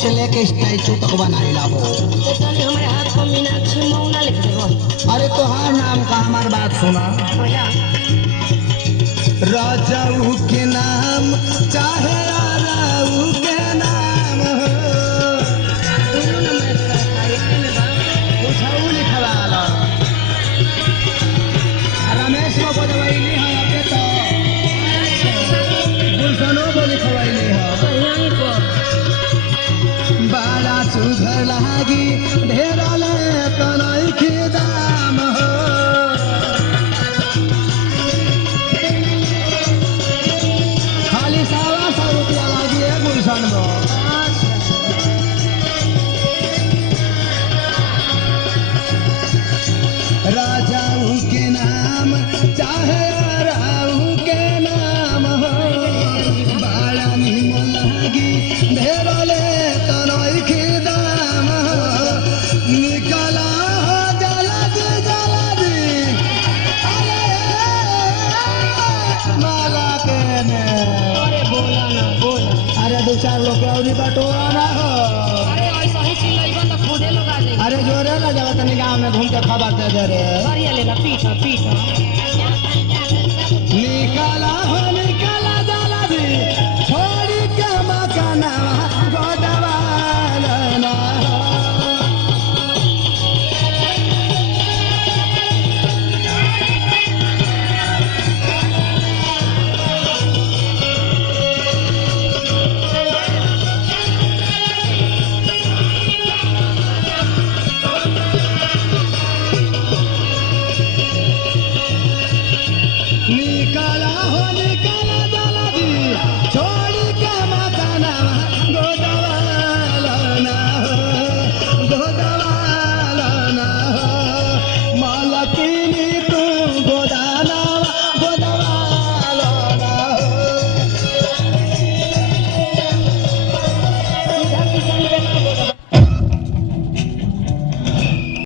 से लेके स्टैचू तक बनाइला हो। तो तनी हमारे हाथ पर मीनाक्षी मौना लिख दे। अरे तोहार नाम का हमार बात सुना। बोला राजाऊ के नाम चाहे आराऊ के नाम हो। दोनों नंबर का एक में बा कुछऊ लिखवा लो। रमेश को बोलवाइली है अपने तो गुलशनो को लिखवाइली है। यहीं को बड़ा सुघर लागी ढेरा ले तनई के दाम हो। खाली 125 रुपया लागी है गुलशन को। राजाऊ के नाम चाहे राऊ के नाम हो। बड़ा निमन लागी ढेरा ले तनई के दाम हो। निकला हो जल्दी जल्दी अरे माला के ने। अरे बोला ना बोला। अरे 2-4 लोग और बटोरा ना हो। अरे ऐसा ही चिल्लाइबा तो खुदे लोग आ जाएंगे। अरे जोरे ना जाओ तनी गाँव में घूम के खबर दे दे रे। बढ़िया लेला पीठा पीठा